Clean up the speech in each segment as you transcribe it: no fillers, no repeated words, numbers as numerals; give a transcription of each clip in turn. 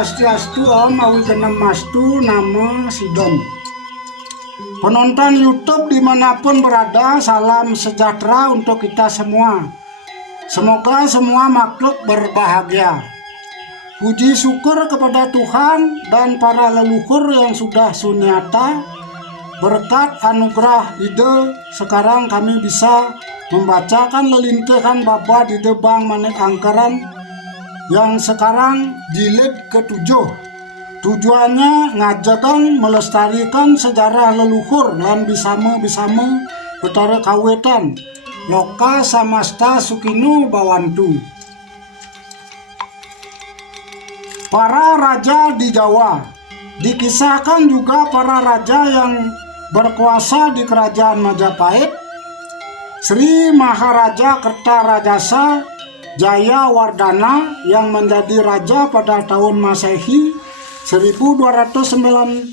Swastiastu, Om Awigenamastu, Namo Sidon. Penonton YouTube dimanapun berada, salam sejahtera untuk kita semua. Semoga semua makhluk berbahagia. Puji syukur kepada Tuhan dan para leluhur yang sudah sunyata. Berkat anugerah ide, sekarang kami bisa membacakan lelintihan baba di debang manik angkaran yang sekarang jilid ke-7. Tujuannya ngajakan melestarikan sejarah leluhur lan bisama-bisama betara kawetan loka samasta sukino bawantu. Para raja di Jawa. Dikisahkan juga para raja yang berkuasa di kerajaan Majapahit. Sri Maharaja Kertarajasa Jayawardhana yang menjadi raja pada tahun Masehi 1294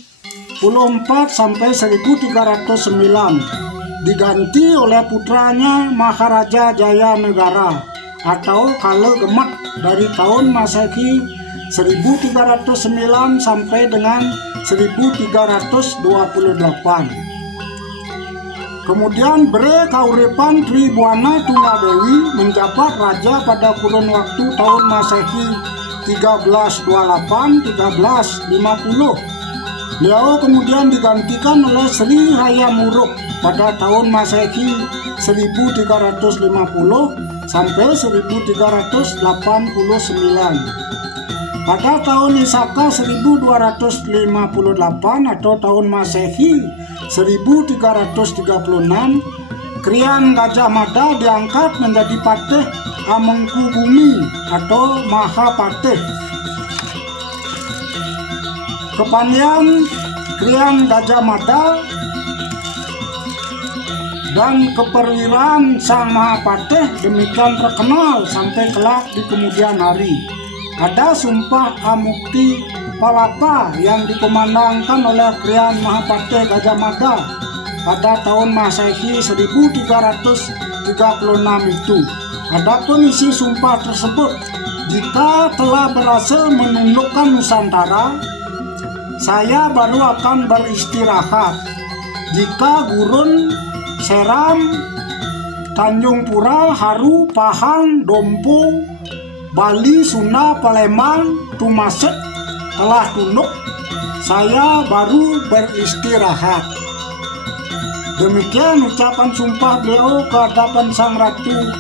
sampai 1309, diganti oleh putranya Maharaja Jayanegara atau Kale Gemat dari tahun Masehi 1309 sampai dengan 1328. Kemudian Bre Kauripan Tribhuwana Tunggadewi menjabat raja pada kurun waktu tahun Masehi 1328-1350. Beliau kemudian digantikan oleh Sri Hayamuruk pada tahun Masehi 1350 sampai 1389. Pada tahun Isaka 1258 atau tahun Masehi 1336, Krian Gajah Mada diangkat menjadi Patih Amengkubumi atau Mahapatih. Kepandaian Krian Gajah Mada dan keperwiraan Sang Mahapatih demikian terkenal sampai kelak di kemudian hari. Ada sumpah Amukti Palapa yang dikumandangkan oleh Krian Mahapatih Gajah Mada pada tahun Masehi 1336 itu. Adapun isi sumpah tersebut, jika telah berhasil menundukkan Nusantara, saya baru akan beristirahat. Jika Gurun, Seram, Tanjung Pura, Haru, Pahang, Dompu, Bali, Sunda, Palembang, Tumasek telah tunduk, saya baru beristirahat. Demikian ucapan sumpah beliau ke hadapan Sang Ratu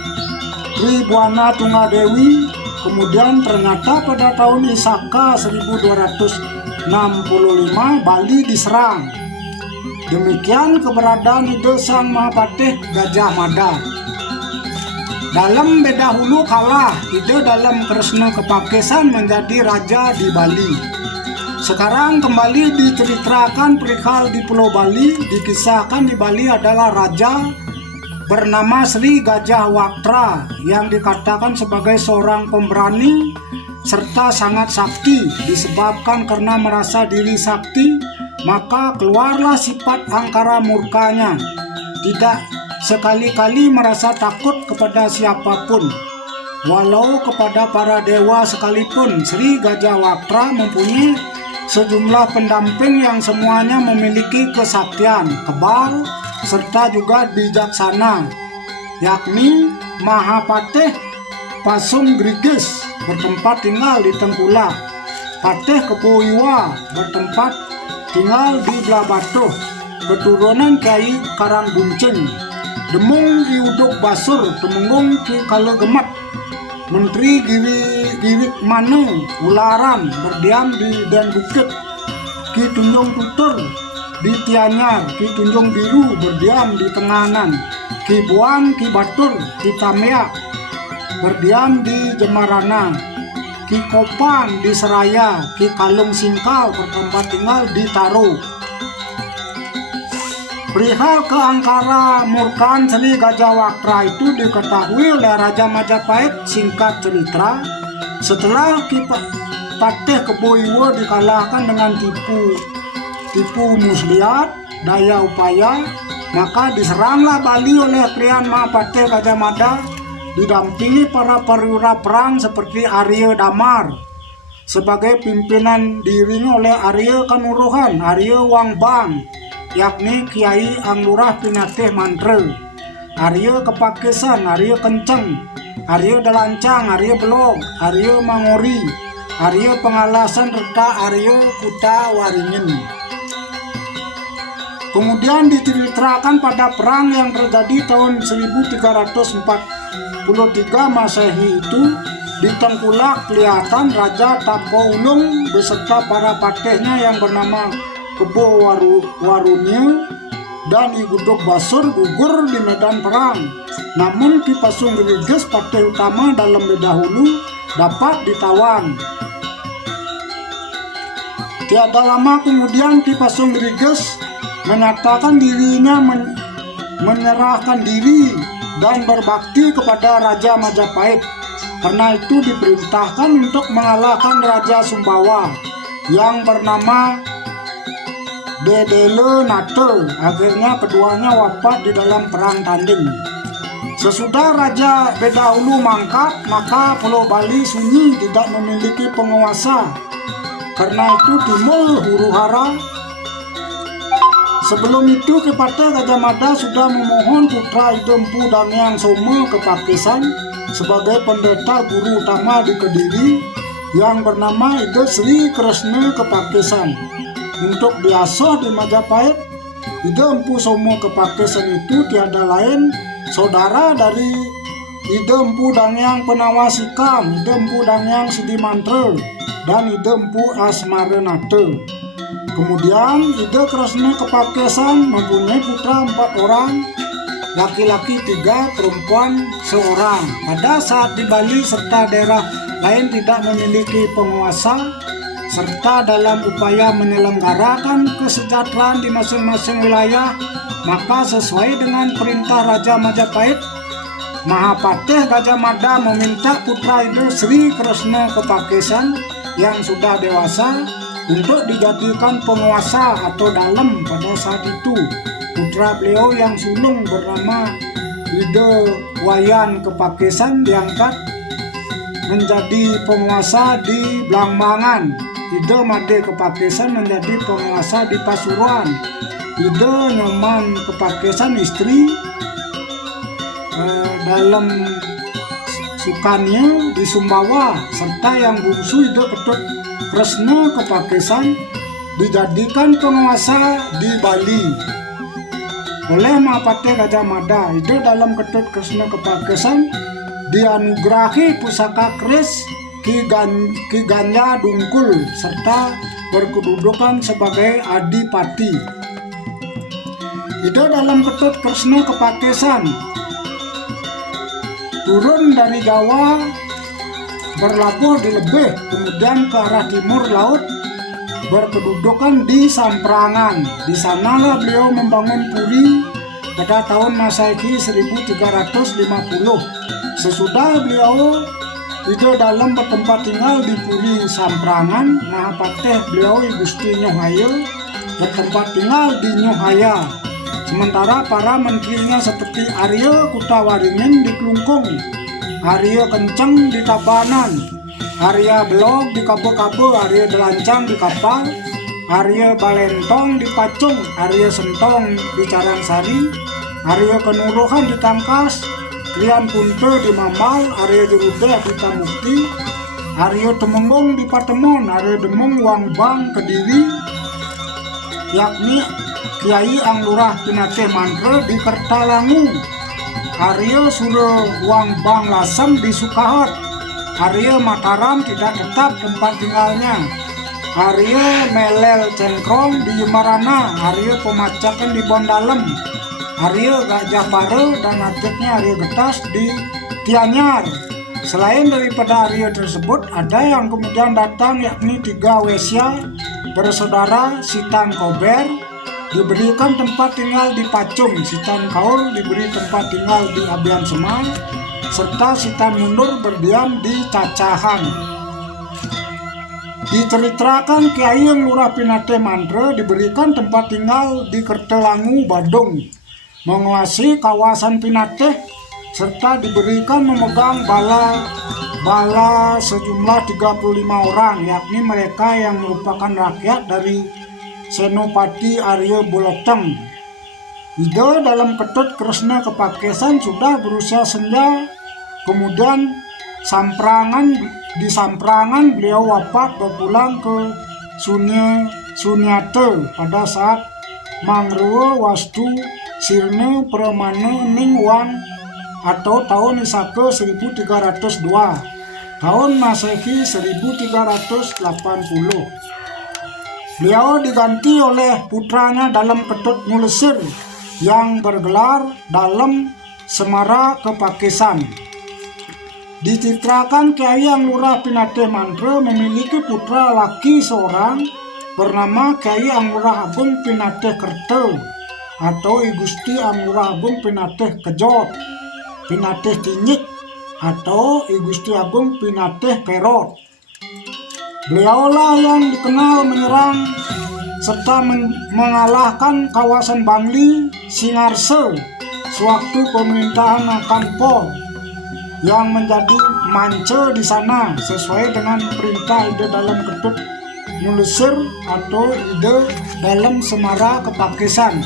Tribhuwana Tunggadewi. Kemudian ternyata pada tahun Isaka 1265 Bali diserang. Demikian keberadaan ide Sang Mahapatih Gajah Mada. Dalam beda hulu kalah, ide dalam Kresna Kepakesan menjadi raja di Bali. Sekarang kembali diceritakan perihal di Pulau Bali. Dikisahkan di Bali adalah raja bernama Sri Gajah Waktra yang dikatakan sebagai seorang pemberani serta sangat sakti. Disebabkan karena merasa diri sakti, maka keluarlah sifat angkara murkanya. Tidak sekali-kali merasa takut kepada siapapun, walau kepada para dewa sekalipun. Sri Gajah Waktra mempunyai sejumlah pendamping yang semuanya memiliki kesaktian, kebal, serta juga bijaksana, yakni Mahapatih Pasumgrigis bertempat tinggal di Tengkulak, Patih Keboiwa bertempat tinggal di Blabatuh, keturunan Kiai Karangbuncing. Demung Ki Uduk Basur, Temenggung Ki Kale Gemat, Menteri Girik Manu, Ularan berdiam di Den Bukit, Ki Tunjung Tutur di Tianyar, Ki Tunjung Biru berdiam di Tenganan, Ki Buan, Ki Batur, Ki Tamea berdiam di Jemarana, Ki Kopang di Seraya, Ki Kalung Singkal bertempat tinggal di Taro. Perihal keangkara murkaan Sri Gajah Waktra itu diketahui oleh Raja Majapahit. Singkat cerita, setelah Ki Patih Keboiwa dikalahkan dengan tipu muslihat, daya upaya, maka diseranglah Bali oleh Krian Mahapatih Gajah Mada didampingi para perwira perang seperti Arya Damar, sebagai pimpinan diiringi oleh Arya Kanuruhan, Arya Wangbang, yakni Kiai Anglurah Pinatih Mantre, Arya Kepakesan, Arya Kenceng, Arya Delancang, Arya Belog, Arya Mangori, Arya Pengalasan, serta Arya Kuta Waringin. Kemudian diceritakan pada perang yang terjadi tahun 1343 Masehi itu, di Tengkulak kelihatan Raja Tampo Ulung beserta para patihnya yang bernama Kebo Warunya dan I Gudok Basur gugur di medan perang. Namun Ki Pasung Griges, patih utama dalam dahulu, dapat ditawan. Tiada lama kemudian Ki Pasung Griges menyatakan dirinya menyerahkan diri dan berbakti kepada Raja Majapahit. Karena itu diperintahkan untuk mengalahkan Raja Sumbawa yang bernama Dedele Nate. Akhirnya keduanya wafat di dalam perang tanding. Sesudah Raja Bedahulu mangkat, maka Pulau Bali sunyi, tidak memiliki penguasa. Karena itu timbul huru-hara. Sebelum itu Kepatih Gajah Mada sudah memohon putra Idempu Danyang Soma Kepakesan sebagai pendeta guru utama di Kediri yang bernama Ide Sri Kresna Kepakesan untuk diasuh di Majapahit. Idempu Soma Kepakesan itu tiada lain saudara dari Idempu Danyang Penawasikan, Idempu Danyang Sidimantra, dan Idempu Asmarenate. Kemudian Ide Kresna Kepakesan mempunyai putra 4 orang, laki-laki 3, perempuan 1. Pada saat di Bali serta daerah lain tidak memiliki penguasa, serta dalam upaya menyelenggarakan kesejahteraan di masing-masing wilayah, maka sesuai dengan perintah Raja Majapahit, Mahapatih Gajah Mada meminta putra Ide Sri Kresna Kepakesan yang sudah dewasa untuk dijadikan penguasa atau dalem. Pada saat itu putra beliau yang sulung bernama Ide Wayan Kepakesan diangkat menjadi penguasa di Blambangan. Ide Made Kepakesan menjadi penguasa di Pasuruan. Ide Nyoman Kepakesan istri dalam Sukanya di Sumbawa, serta yang bungsu Ide Ketut Kresna Kepakesan dijadikan penguasa di Bali oleh Mahapatih Gajah Mada. Ide dalam Ketut Kresna Kepakesan dianugerahi pusaka keris Ki Ganja Dungkul serta berkedudukan sebagai adipati. Ide dalam Ketut Kresna Kepakesan turun dari Jawa, berlabuh di Lebeh, kemudian ke arah timur laut, berkedudukan di Samprangan. Di sanalah beliau membangun puri pada tahun Masehi 1350. Sesudah beliau Ide dalam bertempat tinggal di puri Samprangan, Mahapatih beliau Gusti Nyohaya bertempat tinggal di Nyohaya. Sementara para menterinya seperti Arya Kutawaringin di Klungkung, Arya Kenceng di Tabanan, Arya Belog di Kabe-Kabe, Arya Delancang di Kapal, Arya Balentong di Pacung, Arya Sentong di Carangsari, Arya Kenuruhan di Tangkas, Krian Punte di Mambal, Arya Jerude di Tamukti, Arya Temenggung di Patemon, Arya Demung Wangbang Kediri, yakni Kiai Anglurah Pinatih Mantre di Kertalangu, Arya Suro Wangbang Lasem di Sukahot, Arya Mataram tidak tetap tempat tinggalnya, Arya Melel Cengkrong di Marana, Arya Pemacakan di Bondalem, Arya Gajah Bare dan adiknya Arya Getas di Tianyar. Selain daripada Arya tersebut, ada yang kemudian datang yakni 3 Wesya bersaudara Sitan Kober diberikan tempat tinggal di Pacung, Sitan Kaur diberi tempat tinggal di Abian Semang, serta Sitan Mundur berdiam di Cacahan. Diceritakan Kiai Anglurah Pinatih Mantre diberikan tempat tinggal di Kertelangu, Badung, menguasai kawasan Pinatih serta diberikan memegang bala sejumlah 35 orang, yakni mereka yang merupakan rakyat dari Senopati Arya Boleteng. Ida dalam Ketut Kresna Kepakesan sudah berusia senja, kemudian di Samprangan beliau wafat berpulang ke Sunyate pada saat Mangruwa Wastu Sirne Pramana Ning Wan atau tahun Isaka 1302, tahun Masehi 1380. Beliau diganti oleh putranya dalam Ketut Ngulesir yang bergelar Dalem Semara Kepakesan. Dicitrakan Kyai Anglura Pinate Mantra memiliki putra laki seorang bernama Kyai Anglura Agung Pinate Kerta atau I Gusti Anglura Agung Pinate Kejot, Pinate Tinyik atau I Gusti Agung Pinate Perot. Beliaulah yang dikenal menyerang serta mengalahkan kawasan Bangli Singarse sewaktu pemerintahan Kampo yang menjadi mance di sana sesuai dengan perintah Ide dalam Ketut Ngulesir atau Ide dalam Semara Kepakesan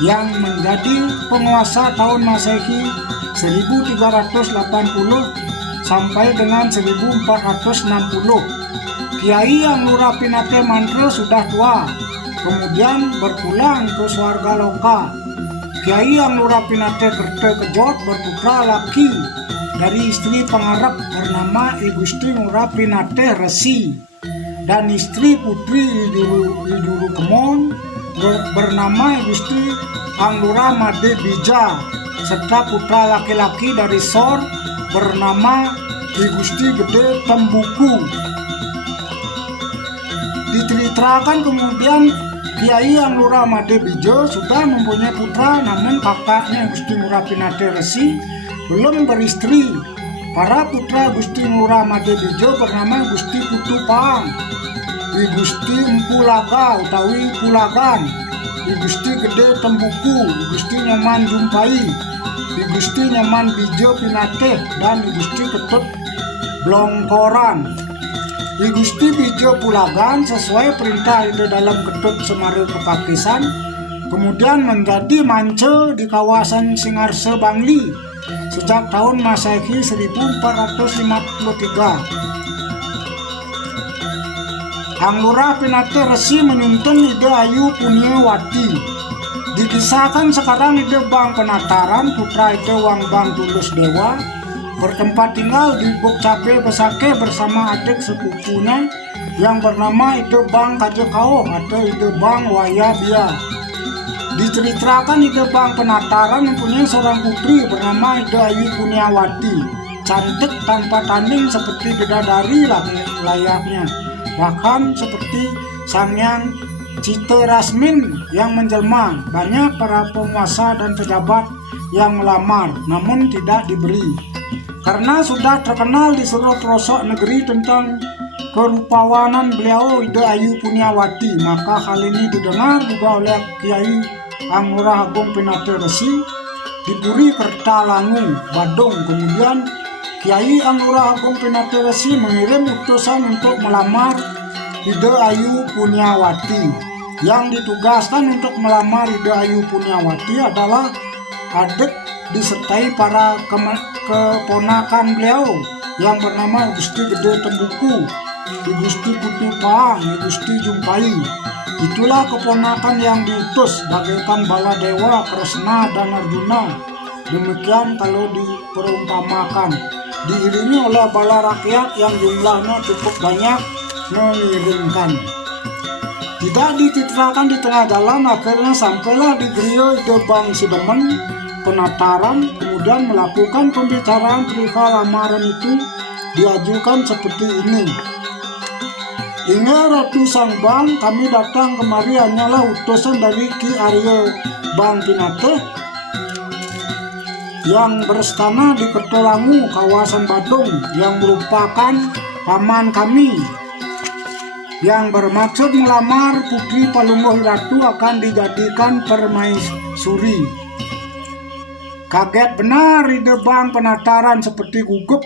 yang menjadi penguasa tahun Masehi 1380 sampai dengan 1460. Kyai Anglura Pinate Mantra sudah tua, kemudian berpulang ke Swarga Loka. Kyai Anglura Pinate Kerta Kejot berputra laki dari istri pengarap bernama I Gusti Ngura Pinate Resi dan istri putri Iduru Kemon bernama I Gusti Anglura Made Bija, serta putra laki-laki dari Sor bernama I Gusti Gede Tembuku. Diceritakan kemudian Kyai Anglura Made Bija sudah mempunyai putra, namun kakaknya Gusti Ngura Pinate Resi belum beristri. Para putra Gusti Ngura Made Bija bernama Gusti Putu Pang, I Gusti Empu Laga utawi Pulagan, I Gusti Gede Tembuku, I Gusti Nyaman Jumpai, I Gusti Nyaman Bija Pinate, dan I Gusti Ketut Blongkoran. I Gusti Bija Pulagan sesuai perintah Ide dalam Ketut Semara Kepakesan kemudian menjadi mance di kawasan Singarse Bangli sejak tahun Masehi 1453. Anglura Pinate Resi menuntun Ide Ayu Punyawati. Dikisahkan sekarang Ide Bang Penataran, putra Ide Wang Bang Tulus Dewa, bertempat tinggal di Bukcape Besake bersama adik sepupunya yang bernama Ide Bang Kajekao atau Ide Bang Wayabia. Diceritakan Ide Bang Penataran mempunyai seorang putri bernama Ide Ayu Punyawati, cantik tanpa tanding seperti bidadari layaknya, bahkan seperti Sangyang Citarasmin yang menjelma. Banyak para penguasa dan pejabat yang melamar namun tidak diberi. Karena sudah terkenal di seluruh pelosok negeri tentang kerupawanan beliau Ide Ayu Punyawati, maka hal ini didengar juga oleh Kyai Anglura Agung Pinate Resi di Puri Kertalangu, Badung. Kemudian Kyai Anglura Agung Pinate Resi mengirim utusan untuk melamar Ide Ayu Punyawati. Yang ditugaskan untuk melamar Ide Ayu Punyawati adalah adik disertai para keponakan beliau yang bernama Gusti Gede Tembuku, I Gusti Putu Pang, I Gusti Jumpai. Itulah keponakan yang diutus bagaikan bala dewa Kresna dan Arjuna. Demikian kalau diperumpamakan, diiringi oleh bala rakyat yang jumlahnya cukup banyak mengiringkan. Tidak dititrakan di tengah jalan, akhirnya sampailah di Griya Ide Bang Sidemen Penataran, kemudian melakukan pembicaraan perihal lamaran itu diajukan seperti ini. Ingat Ratu Sang Bang, kami datang kemari hanyalah utusan dari Ki Arya Bang Pinate yang berstana di Kertolangu, kawasan Badung, yang merupakan paman kami, yang bermaksud melamar putri Palungguh Ratu akan dijadikan permaisuri. Kaget benar ide Bang Penataran seperti gugup,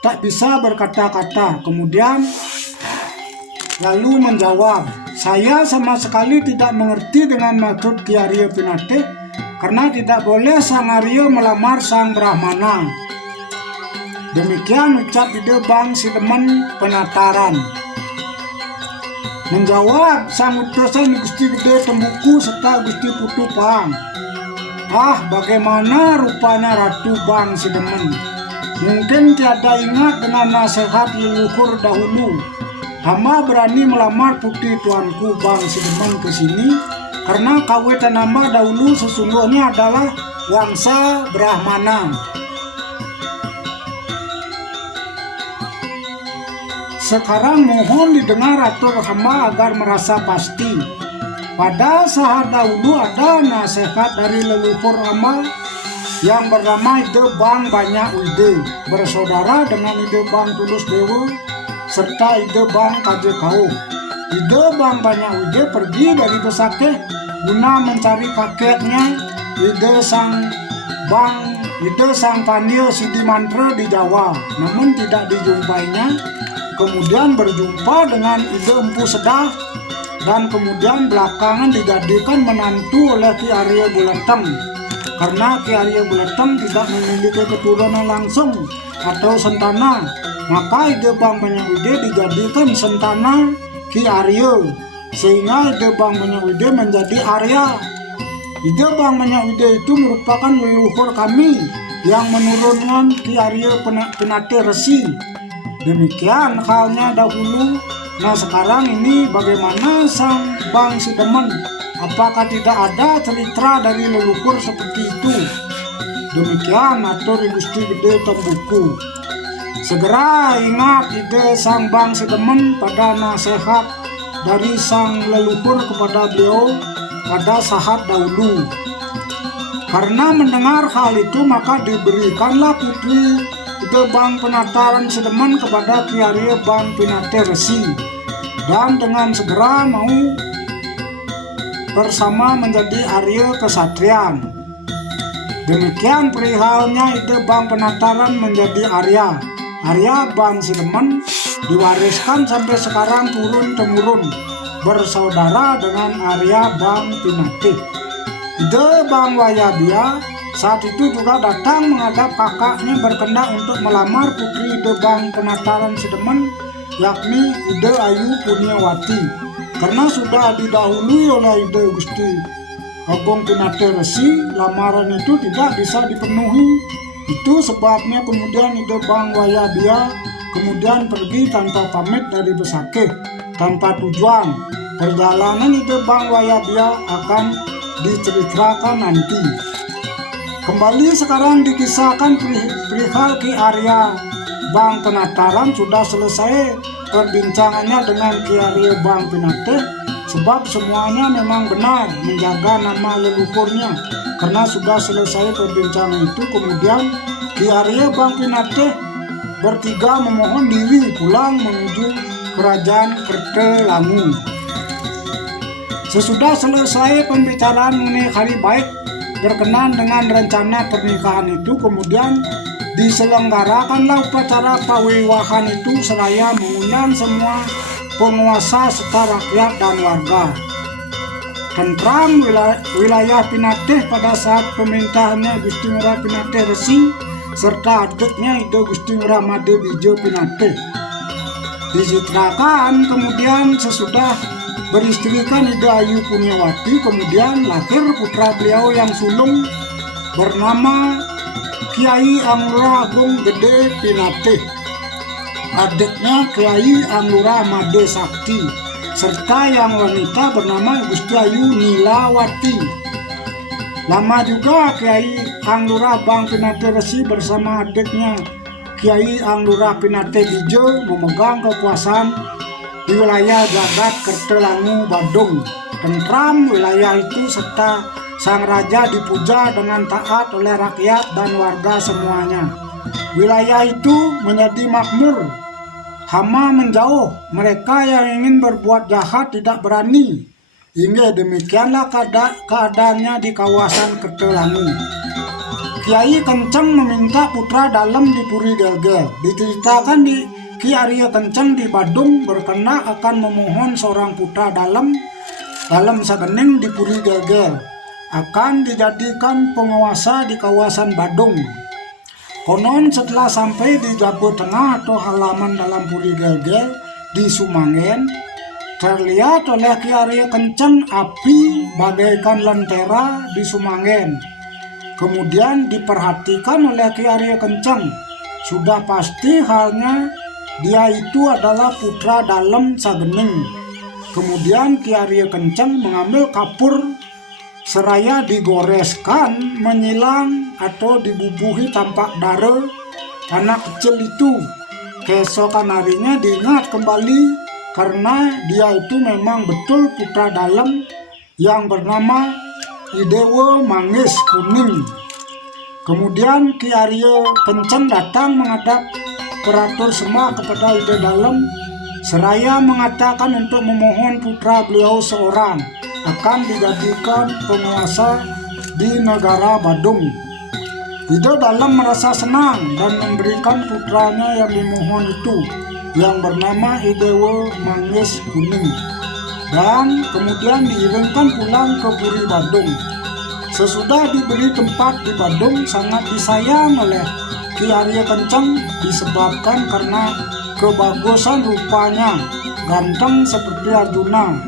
tak bisa berkata-kata. Kemudian lalu menjawab, saya sama sekali tidak mengerti dengan maksud Ki Arya Pinate, karena tidak boleh Sang Arya melamar Sang Brahmana. Demikian ucap ide Bang Sidemen Penataran. Menjawab sang utusan Gusti Gede Tembuku serta Gusti Putu Pang. Ah, bagaimana rupanya Ratu Bang Sidemen? Mungkin tiada ingat dengan nasihat leluhur dahulu. Hama berani melamar putri tuanku Bang Sidemen ke sini karena kawitan hama dahulu sesungguhnya adalah wangsa Brahmana. Sekarang mohon didengar atur hamba agar merasa pasti. Pada saat dahulu ada nasihat dari leluhur hamba yang bernama ide Bang Banyak Wide, bersaudara dengan ide Bang Tulus Dewa serta ide Bang Kaje Kau. Ide Bang Banyak Wide pergi dari Besakeh guna mencari kakeknya ide Sang Pandio Sidi Mantra di Jawa, namun tidak dijumpainya. Kemudian berjumpa dengan ide Empu Sedah dan kemudian belakangan dijadikan menantu oleh Ki Arya Buleteng. Karena Ki Arya Buleteng tidak memiliki keturunan langsung atau sentana, maka ide Bang Banyak Wide dijadikan sentana Ki Arya, sehingga ide Bang Banyak Wide menjadi Arya. Ide Bang Banyak Wide itu merupakan leluhur kami yang menurunkan Ki Arya Pinate Resi. Demikian halnya dahulu. Nah sekarang ini bagaimana Sang Bang Sidemen? Apakah tidak ada cerita dari leluhur seperti itu? Demikian atur Gusti Gede Tembuku. Segera ingat ide Sang Bang Sidemen pada nasihat dari sang leluhur kepada beliau pada saat dahulu. Karena mendengar hal itu maka diberikanlah putri ide Bang Penataran Sidemen kepada Ki Arya Bang Pinate Resi, dan dengan segera mau bersama menjadi Arya Kesatrian. Demikian perihalnya ide Bang Penataran menjadi Arya. Arya Bang Sidemen diwariskan sampai sekarang turun-temurun bersaudara dengan Arya Bang Pinate. Ide Bang Wayabia saat itu juga datang menghadap kakaknya berkehendak untuk melamar putri ide Bang Penataran Sidemen, yakni ide Ayu Punyawati. Karena sudah didahului oleh ide Gusti Agung Pinate Resi, lamaran itu tidak bisa dipenuhi. Itu sebabnya kemudian ide Bang Wayabia kemudian pergi tanpa pamit dari Besakeh, tanpa tujuan. Perjalanan ide Bang Wayabia akan diceritakan nanti. Kembali sekarang dikisahkan perihal Ki Arya Bang Penataran. Sudah selesai perbincangannya dengan Ki Arya Bang Pinate, sebab semuanya memang benar menjaga nama leluhurnya. Karena sudah selesai perbincangan itu, kemudian Ki Arya Bang Pinate bertiga memohon diri pulang menuju kerajaan Kertelangu. Sesudah selesai pembicaraan mengenai hari baik berkenan dengan rencana pernikahan itu, kemudian diselenggarakanlah upacara pawiwahan itu seraya mengundang semua penguasa serta rakyat dan warga. Tentram wilayah Pinate pada saat pemerintahannya Gusti Ngurah Pinate Resi serta adiknya ide Gusti Ngurah Made Bijo Pinate. Dicitrakan kemudian sesudah beristrikan ide Ayu Punyawati, kemudian lahir putra beliau yang sulung bernama Kiai Anglura Agung Gede Pinate, adiknya Kiai Anglura Made Sakti, serta yang wanita bernama Gusti Ayu Nilawati. Lama juga Kiai Anglura Bang Pinate Resi bersama adiknya Kiai Anglura Pinate Bijo memegang kekuasaan di wilayah Jagat Kertelangu Badung. Tentram wilayah itu serta sang raja dipuja dengan taat oleh rakyat dan warga semuanya. Wilayah itu menjadi makmur, hama menjauh, mereka yang ingin berbuat jahat tidak berani. Hingga demikianlah keadaannya di kawasan Kertelangu. Kiai Kenceng meminta putra dalam di Puri Gelgel. Diceritakan di Ki Arya Kenceng di Badung berkenan akan memohon seorang putra dalam Sagening di Puri Gelgel akan dijadikan penguasa di kawasan Badung. Konon setelah sampai di Jago Tengah atau halaman dalam Puri Gelgel di Sumangen, terlihat oleh Ki Arya Kenceng api bagaikan lentera di Sumangen. Kemudian diperhatikan oleh Ki Arya Kenceng, sudah pasti halnya dia itu adalah putra dalam Sagening. Kemudian Ki Arya Kenceng mengambil kapur seraya digoreskan, menyilang atau dibubuhi tampak darah anak kecil itu. Keesokan harinya diingat kembali karena dia itu memang betul putra dalam yang bernama Idewo Manggis Kuning. Kemudian Ki Arya Kenceng datang menghadap Peratur Semar kepada Ide Dalem seraya mengatakan untuk memohon putra beliau seorang akan dijadikan penguasa di negara Badung. Ide Dalem merasa senang dan memberikan putranya yang dimohon itu yang bernama Idewo Manggis Kuning, dan kemudian diirimkan pulang ke Puri Badung. Sesudah diberi tempat di Badung, sangat disayang oleh Ki Arya Kenceng disebabkan karena kebagusan rupanya, ganteng seperti Arjuna,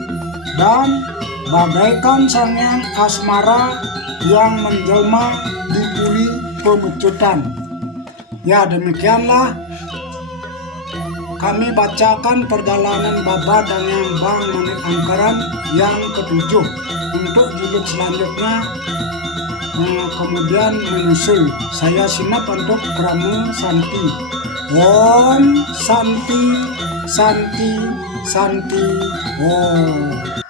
dan bagaikan sangyang asmara yang menjelma di Puri Pemecutan. Ya, demikianlah kami bacakan perjalanan Baba dan yang Bang Manik Angkaran yang ke-7. Untuk jilid selanjutnya kemudian menyusul. Saya Sinap untuk Brahma Santi. Om Santi Santi Santi Om.